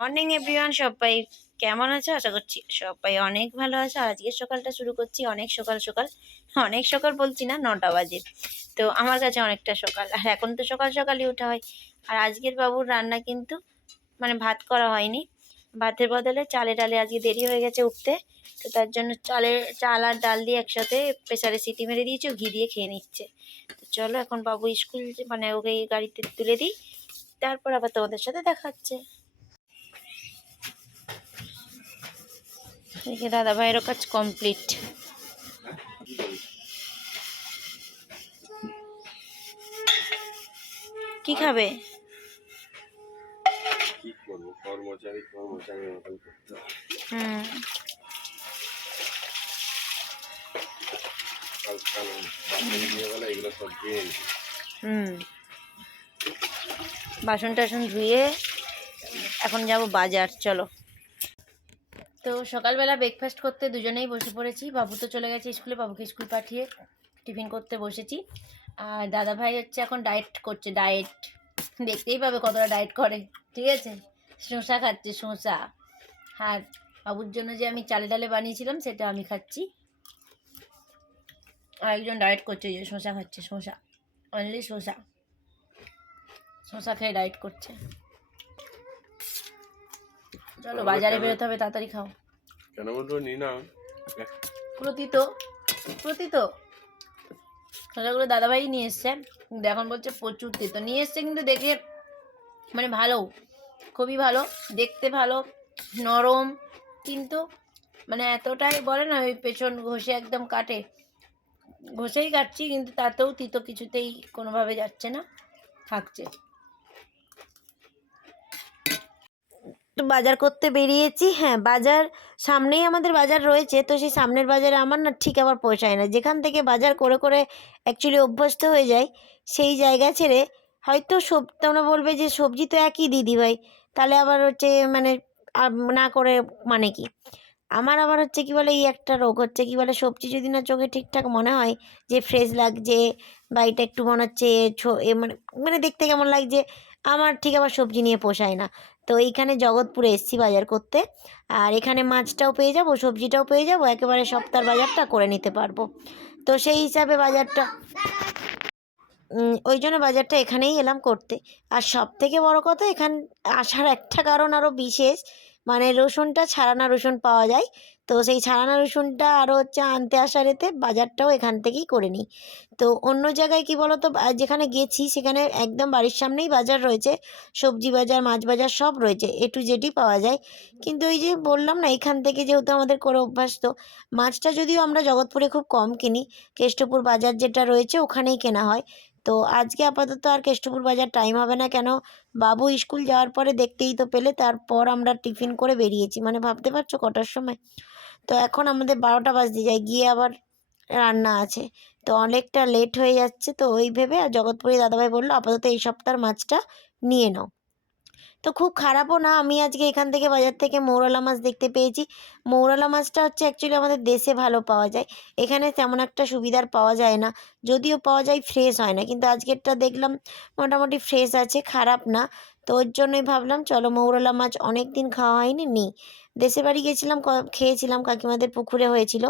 Morning everyone সবাই কেমন আছো? আশা করছি সবাই অনেক ভালো আছে। আজকের সকালটা শুরু করছি অনেক সকাল সকাল। অনেক সকাল বলছি না, নটা বাজে। তো আমার কাছে অনেকটা সকাল। আর এখন তো সকাল সকালই ওঠা হয়। আর আজকের বাবুর রান্না কিন্তু মানে ভাত করা হয়নি। ভাতের বদলে চালে ডালে আজকে দেরি হয়ে গেছে উঠতে। তো তার জন্য চালের, চাল আর ডাল দিয়ে একসাথে প্রেসারে সিটি মেরে দিয়েছে ঘি দিয়ে খেয়ে নিচ্ছে। তো চলো, এখন বাবু স্কুল মানে ওকে গাড়িতে তুলে দিই। তারপর আবার তোমাদের সাথে দেখা এদিকে দাদা ভাইয়েরও কাজ কমপ্লিট কি খাবে। হুম বাসন টাসন ধুয়ে এখন যাব বাজার, চলো। তো সকালবেলা ব্রেকফাস্ট করতে দুজনেই বসে পড়েছি। বাবু তো চলে গেছে স্কুলে, বাবুকে স্কুল পাঠিয়ে টিফিন করতে বসেছি। আর দাদা ভাই হচ্ছে এখন ডায়েট করছে ডায়েট দেখতেই পাবে কতটা ডায়েট করে, ঠিক আছে? শসা খাচ্ছে, শসা। আর বাবুর জন্য যে আমি চালে ডালে বানিয়েছিলাম, সেটা আমি খাচ্ছি। আর একজন ডায়েট করছে যে শসা খাচ্ছে, শসা। অনলি শসা। শসা খেয়ে ডায়েট করছে। চলো বাজারে বেরোতে হবে তাড়াতাড়ি খাও। কেন বলতো নি না। প্রতিত প্রতিত। শসাগুলো দাদাভাই নিয়ে এসছে। এখন বলছে প্রচুর তিতো। নিয়ে এসছে কিন্তু দেখে মানে ভালো। খুবই ভালো দেখতে ভালো নরম। কিন্তু মানে এতটাই বলে না ওই পেছন ঘষে একদম কাটে। ঘষেই কাটছি কিন্তু তাতেও তিতো কিছুতেই কোনোভাবে যাচ্ছে না থাকছে। তো বাজার করতে বেরিয়েছি। হ্যাঁ বাজার সামনেই আমাদের বাজার রয়েছে। তো সেই সামনের বাজারে আমার না ঠিক আবার পৌঁছায় না। যেখান থেকে বাজার করে করে অ্যাকচুয়ালি অভ্যস্ত হয়ে যায় সেই জায়গা ছেড়ে হয়তো সব, তোমরা বলবে যে সবজি তো একই দিদি ভাই। তাহলে আবার হচ্ছে মানে না করে মানে কি? আমার আবার হচ্ছে কি বলে, এই একটা রোগ হচ্ছে কি বলে, সবজি যদি না চোখে ঠিকঠাক মনে হয়, যে ফ্রেশ লাগছে বা এটা একটু মনে হচ্ছে মানে মানে দেখতে কেমন লাগছে আমার ঠিক আবার সবজি নিয়ে পোষায় না। তো এইখানে জগৎপুরে এসছি বাজার করতে। আর এখানে মাছটাও পেয়ে যাব, সবজিটাও পেয়ে যাব, একেবারে সপ্তাহ বাজারটা করে নিতে পারব। তো সেই হিসাবে বাজারটা ওই জন্য বাজারটা এখানেই এলাম করতে। আর সব থেকে বড় কথা, এখান আসার একটা কারণ আরও বিশেষ মানে রসুনটা ছাড়ানো রসুন পাওয়া যায়। তো সেই ছাড়ানো রসুনটা আরও হচ্ছে আনতে আসার এতে বাজারটাও এখান থেকেই করে নিই। তো অন্য জায়গায় কি বলতো? যেখানে গেছি সেখানে একদম বাড়ির সামনেই বাজার রয়েছে। সবজি বাজার, মাছ বাজার সব রয়েছে। এ টু জেডই পাওয়া যায়। কিন্তু ওই যে বললাম না, এখান থেকে যেহেতু আমাদের করে অভ্যাস, তো মাছটা যদিও আমরা জগৎপুরে খুব কম কিনি, কেষ্টপুর বাজার যেটা রয়েছে ওখানেই কেনা হয়। তো আজকে আপাতত আর কেষ্টপুর বাজার টাইম হবে না কেন? বাবু স্কুল যাওয়ার পরে দেখতেই তো পেলে, তারপর আমরা টিফিন করে বেরিয়েছি। মানে ভাবতে পারছ কটার সময়? তো এখন আমাদের বারোটা বাজতে যায়, গিয়ে আবার রান্না আছে। তো অনেকটা লেট হয়ে যাচ্ছে তো ওই ভেবে, আর জগৎপুরি দাদাভাই বলল, আপাতত এই সপ্তাহের মাছটা নিয়ে নাও। তো খুব খারাপও না। আমি আজকে এখান থেকে বাজার থেকে মৌরলা মাছ দেখতে পেয়েছি। মৌরলা মাছটা হচ্ছে অ্যাকচুয়ালি আমাদের দেশে ভালো পাওয়া যায়। এখানে তেমন একটা সুবিধার পাওয়া যায় না। যদিও পাওয়া যায় ফ্রেশ হয় না। কিন্তু আজকেরটা দেখলাম মোটামুটি ফ্রেশ আছে, খারাপ না। তো ওর জন্যই ভাবলাম চলো মৌরলা মাছ অনেক দিন খাওয়া হয়নি, নিই। দেশে বাড়ি গেছিলাম খেয়েছিলাম, কাকিমাদের পুকুরে হয়েছিল।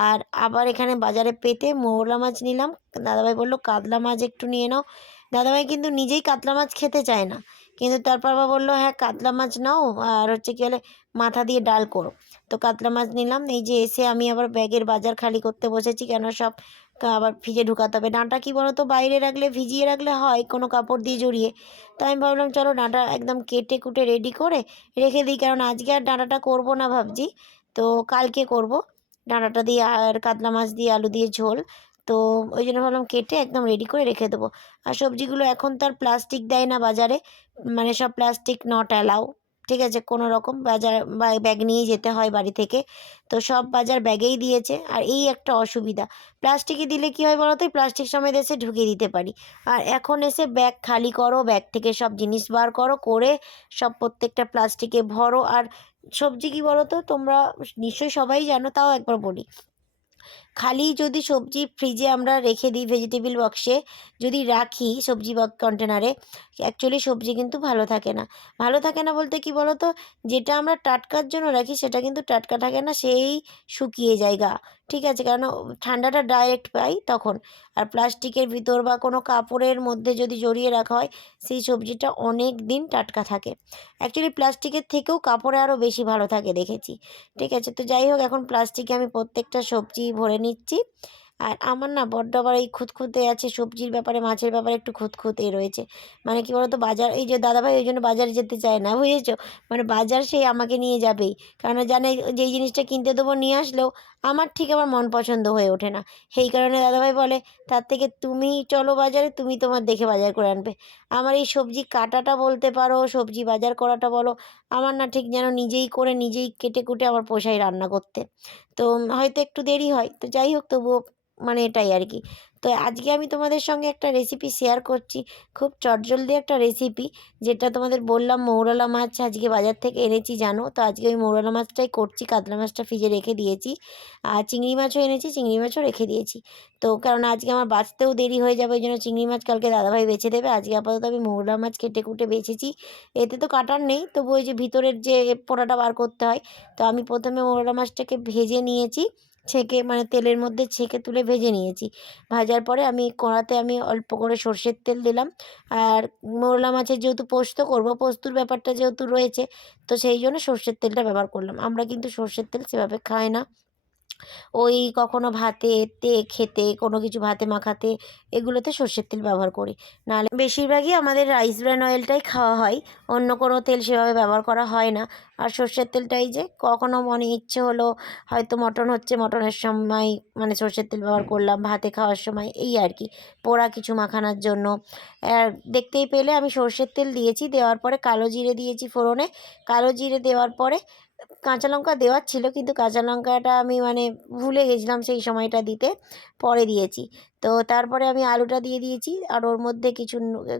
আর আবার এখানে বাজারে পেতে মৌরলা মাছ নিলাম। দাদাভাই বলল, কাতলা মাছ একটু নিয়ে নাও। দাদাভাই কিন্তু নিজেই কাতলা মাছ খেতে চায় না। কিন্তু তারপর বাবা বলল হ্যাঁ কাতলা মাছ নাও, আর হচ্ছে কি বলে, মাথা দিয়ে ডাল করো। তো কাতলা মাছ নিলাম, এই যে এসে আমি আবার ব্যাগের বাজার খালি করতে বসেছি, কেন সব আবার ফ্রিজে ঢুকাতে হবে। ডাঁটা কি বলো তো বাইরে রাখলে, ভিজিয়ে রাখলে হয়, কোনো কাপড় দিয়ে জড়িয়ে। তো আমি ভাবলাম, চলো ডাঁটা একদম কেটে কুটে রেডি করে রেখে দিই, কারণ আজকে আর ডাঁটাটা করব না ভাবছি। তো কালকে করব, ডাঁটাটা দিয়ে আর কাতলা মাছ দিয়ে আলু দিয়ে ঝোল। তো ওই জন্য ভাবলাম কেটে একদম রেডি করে রেখে দেবো। আর সবজিগুলো এখন তো আর প্লাস্টিক দেয় না বাজারে মানে সব প্লাস্টিক নট অ্যালাউ ঠিক আছে? কোনো রকম বাজার, বা ব্যাগ নিয়েই যেতে হয় বাড়ি থেকে। তো সব বাজার ব্যাগেই দিয়েছে, আর এই একটা অসুবিধা। প্লাস্টিকে দিলে কী হয় বলো তো প্লাস্টিক সময় এসে ঢুকিয়ে দিতে পারি। আর এখন এসে ব্যাগ খালি করো ব্যাগ থেকে সব জিনিস বার করো, করে সব প্রত্যেকটা প্লাস্টিকে ভরো। আর সবজি কি বলো তো তোমরা নিশ্চয়ই সবাই জানো, তাও একবার বলি। খালি যদি সবজি ফ্রিজে আমরা রেখে দিই ভেজিটেবিল বক্সে যদি রাখি সবজি কন্টেনারে অ্যাকচুয়ালি সবজি কিন্তু ভালো থাকে না। ভালো থাকে না বলতে কি বলো তো যেটা আমরা টাটকার জন্য রাখি সেটা কিন্তু টাটকা থাকে না, সেই শুকিয়ে যায় গা ঠিক আছে? কারণ ঠান্ডাটা ডাইরেক্ট পাই তখন। আর প্লাস্টিকের ভিতর বা কোনো কাপড়ের মধ্যে যদি জড়িয়ে রাখা হয়, সেই সবজিটা অনেক দিন টাটকা থাকে। অ্যাকচুয়ালি প্লাস্টিকের থেকেও কাপড়ে আরও বেশি ভালো থাকে, দেখেছি। ঠিক আছে? তো যাই হোক, এখন প্লাস্টিকে আমি প্রত্যেকটা সবজি ভরে নিচ্ছি। আর আমার না বড্ড আবার এই খুঁতখুঁতে আছে, সবজির ব্যাপারে, মাছের ব্যাপারে একটু খুঁতখুঁতে রয়েছে। মানে কি বলতো, বাজার, এই যে দাদাভাই ওই জন্য বাজারে যেতে চায় না, বুঝেছ? মানে বাজার সেই আমাকে নিয়ে যাবেই। কারণ জানে যেই জিনিসটা কিনতে দেবো নিয়ে আসলেও আমার ঠিক আমার মন পছন্দ হয়ে ওঠে না। সেই কারণে দাদাভাই বলে, তার থেকে তুমি চলো বাজারে, তুমি তোমার দেখে বাজার করে আনবে। আমার এই সবজি কাটাটা বলতে পারো, সবজি বাজার করাটা বলো আমার না ঠিক যেন নিজেই করে নিজেই কেটে কুটে আমার পোষায় রান্না করতে। তো হয়তো একটু দেরি হয়। তো যাই হোক তবুও মানে এটাই আর কি। তো আজকে আমি তোমাদের সঙ্গে একটা রেসিপি শেয়ার করছি। খুব চটজলদি একটা রেসিপি যেটা তোমাদের বললাম মৌরলা মাছ আজকে বাজার থেকে এনেছি, জানো? তো আজকে ওই মৌরলা মাছটাই করছি, কাতলা মাছটা ফ্রিজে রেখে দিয়েছি। আর চিংড়ি মাছও এনেছি, চিংড়ি মাছও রেখে দিয়েছি। তো কারণ আজকে আমার বাঁচতেও দেরি হয়ে যাবে, ওই জন্য চিংড়ি মাছ কালকে দাদাভাই বেছে দেবে। আজকে আপাতত আমি মৌরলা মাছ কেটে কুটে বেছেছি। এতে তো কাটার নেই তবু ওই যে ভিতরের যে পোড়াটা বার করতে হয়, তো আমি প্রথমে মৌরলা মাছটাকে ভেজে নিয়েছি। ছেঁকে মানে তেলের মধ্যে ছেঁকে তুলে ভেজে নিয়েছি। ভাজার পরে আমি কড়াতে আমি অল্প করে সর্ষের তেল দিলাম। আর মোরলা মাছের যেহেতু পোস্ত করব, পোস্তুর ব্যাপারটা যেহেতু রয়েছে, তো সেই জন্য সর্ষের তেলটা ব্যবহার করলাম। আমরা কিন্তু সর্ষের তেল সেভাবে খাই না। ওই কখনো ভাতে, তে, খেতে, কোনো কিছু ভাতে, মাখাতে এগুলোতে সর্ষের তেল ব্যবহার করি। নাহলে বেশিরভাগই আমাদের রাইস ব্র্যান অয়েলটাই খাওয়া হয়, অন্য কোনো তেল সেভাবে ব্যবহার করা হয় না। আর সর্ষের তেলটাই যে কখনো মনে ইচ্ছে হলো হয়তো মটন হচ্ছে, মটনের সময় মানে সর্ষের তেল ব্যবহার করলাম ভাতে খাওয়ার সময়, এই আর কি। পোড়া কিছু মাখানোর জন্য। আর দেখতেই পেলে আমি সর্ষের তেল দিয়েছি, দেওয়ার পরে কালো জিরে দিয়েছি ফোড়নে। কালো জিরে দেওয়ার পরে কাঁচা লঙ্কা দেওয়ার ছিল, কিন্তু কাঁচা লঙ্কাটা আমি মানে ভুলে গেছিলাম সেই সময়টা দিতে। পরে দিয়েছি। তো তারপরে আমি আলুটা দিয়ে দিয়েছি। আর ওর মধ্যে কিছু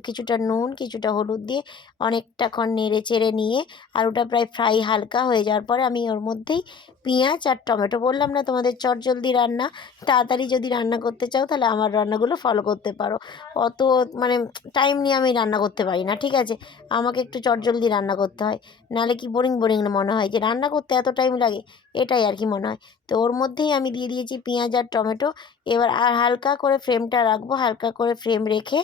কিছুটা নুন, কিছুটা হলুদ দিয়ে অনেকটাক্ষণ নেড়ে চেড়ে নিয়ে আলুটা প্রায় ফ্রাই হালকা হয়ে যাওয়ার পরে আমি ওর মধ্যেই পেঁয়াজ আর টমেটো। বললাম, না, তোমাদের চটজলদি রান্না। তাড়াতাড়ি যদি রান্না করতে চাও, তাহলে আমার রান্নাগুলো ফলো করতে পারো। অত মানে টাইম নিয়ে আমি রান্না করতে পারি না, ঠিক আছে? আমাকে একটু চটজলদি রান্না করতে হয়। নাহলে কি বোরিং বোরিং মনে হয় যে রান্না করতে এত টাইম লাগে? এটাই আর কি মনে হয়। তো ওর মধ্যেই আমি দিয়ে দিয়েছি পেঁয়াজ আর টমেটো। এবার আর হালকা করে ফ্রেমটা রাখব, হালকা করে ফ্রেম রেখে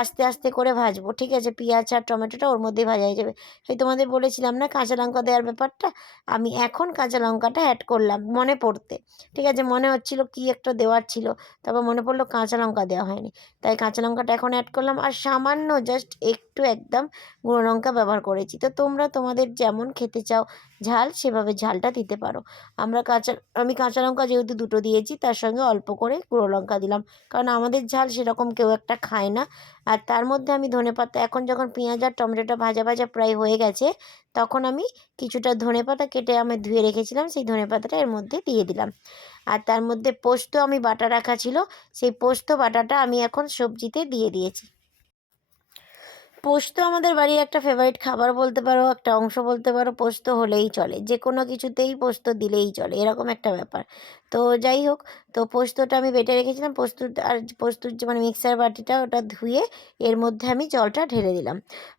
আস্তে আস্তে করে ভাজবো, ঠিক আছে? পেঁয়াজ আর টমেটোটা ওর মধ্যেই ভাজা হয়ে যাবে। সেই তোমাদের বলেছিলাম না কাঁচা লঙ্কা দেওয়ার ব্যাপারটা? আমি এখন কাঁচা লঙ্কাটা অ্যাড করলাম মনে পড়তে, ঠিক আছে? মনে হচ্ছিল কি একটা দেওয়ার ছিল, তারপর মনে পড়ল কাঁচা লঙ্কা দেওয়া হয়নি। তাই কাঁচা লঙ্কাটা এখন অ্যাড করলাম আর সামান্য জাস্ট একটু একদম গুঁড়ো লঙ্কা ব্যবহার করেছি। তো তোমরা তোমাদের যেমন খেতে চাও ঝাল, সেভাবে ঝালটা দিতে পারো। আমরা কাঁচা, আমি কাঁচা লঙ্কা যেহেতু দুটো দিয়েছি, তার সঙ্গে অল্প করে গুঁড়ো লঙ্কা দিলাম। কারণ আমাদের ঝাল সেরকম কেউ একটা খায় না। আর তার মধ্যে আমি ধনেপাতা এখন যখন পেঁয়াজ আর টমেটোটা ভাজা ভাজা প্রায় হয়ে গেছে, তখন আমি কিছুটা ধনেপাতা কেটে আমি ধুয়ে রেখেছিলাম, সেই ধনেপাতাটা এর মধ্যে দিয়ে দিলাম। আর তার মধ্যে পোস্ত আমি বাটা রাখা ছিল, সেই পোস্ত বাটাটা আমি এখন সবজিতে দিয়ে দিয়েছি। পোস্ত আমাদের বাড়ির একটা ফেভারিট খাবার বলতে পারো, একটা অংশ বলতে পারো, পোস্ত হলেই চলে। যে কোনো কিছুতেই পোস্ত দিলেই চলে, এরকম একটা ব্যাপার। তো যাই হোক, তো পোস্তটা আমি বেটে রেখেছিলাম। পোস্ত আর পোস্তুর যে মানে মিক্সার বাটিটা ওটা ধুয়ে এর মধ্যে আমি জলটা ঢেলে দিলাম।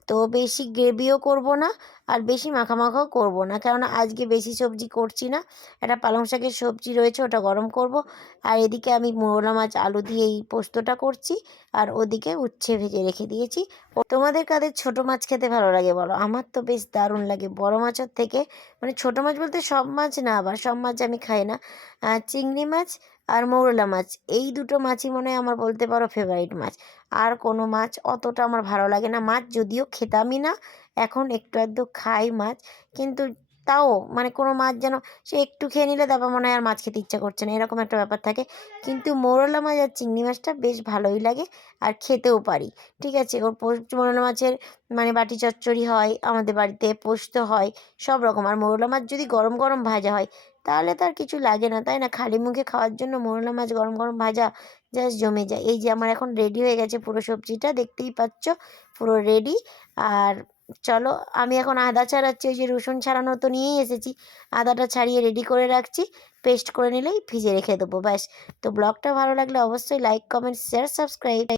তো বেশি গ্রেভিও করব না আর বেশি মাখামাখাও করব না। কেননা আজকে বেশি সবজি করছি না। একটা পালং শাকের সবজি রয়েছে, ওটা গরম করব। আর এদিকে আমি মোরলা মাছ, আলু দিয়ে এই পোস্তটা করছি। আর ওদিকে উচ্ছে ভেজে রেখে দিয়েছি। তোমাদের কাদের ছোটো মাছ খেতে ভালো লাগে বলো? আমার তো বেশ দারুণ লাগে। বড় মাছের থেকে মানে ছোটো মাছ বলতে সব মাছ না, আবার সব মাছ আমি খাই না। চিংড়ি মাছ আর মৌরলা মাছ, এই দুটো মাছই মনে হয় আমার বলতে পারো ফেভারিট মাছ। আর কোনো মাছ অতটা আমার ভালো লাগে না। মাছ যদিও খেতামই না, এখন একটু আধটু খাই মাছ, কিন্তু তাও? মানে কোনো মাছ যেন সে একটু খেয়ে নিলে তারপর মনে হয় আর মাছ খেতে ইচ্ছা করছে না, এরকম একটা ব্যাপার থাকে। কিন্তু মৌরলা মাছ আর চিংড়ি মাছটা বেশ ভালোই লাগে আর খেতেও পারি, ঠিক আছে? ওর পোস্ত মৌরলা মাছের মানে বাটি চচ্চড়ি হয়, আমাদের বাড়িতে পোস্ত হয়, সব রকম। আর মৌরলা মাছ যদি গরম গরম ভাজা হয়, তাহলে তার কিছু লাগে না, তাই না? খালি মুখে খাওয়ার জন্য মৌরলা মাছ গরম গরম ভাজা জাস্ট জমে যায়। এই যে আমার এখন রেডি হয়ে গেছে পুরো সবজিটা, দেখতেই পাচ্ছ? পুরো রেডি আর চলো, আমি এখন আদা ছাড়াচ্ছি, ওই যে রসুন ছাড়ানো তো নিয়েই এসেছি। আদাটা ছাড়িয়ে রেডি করে রাখছি পেস্ট করে নিলেই ভিজে রেখে দেবো, ব্যাস। তো ব্লগটা ভালো লাগলে অবশ্যই লাইক কমেন্ট শেয়ার সাবস্ক্রাইব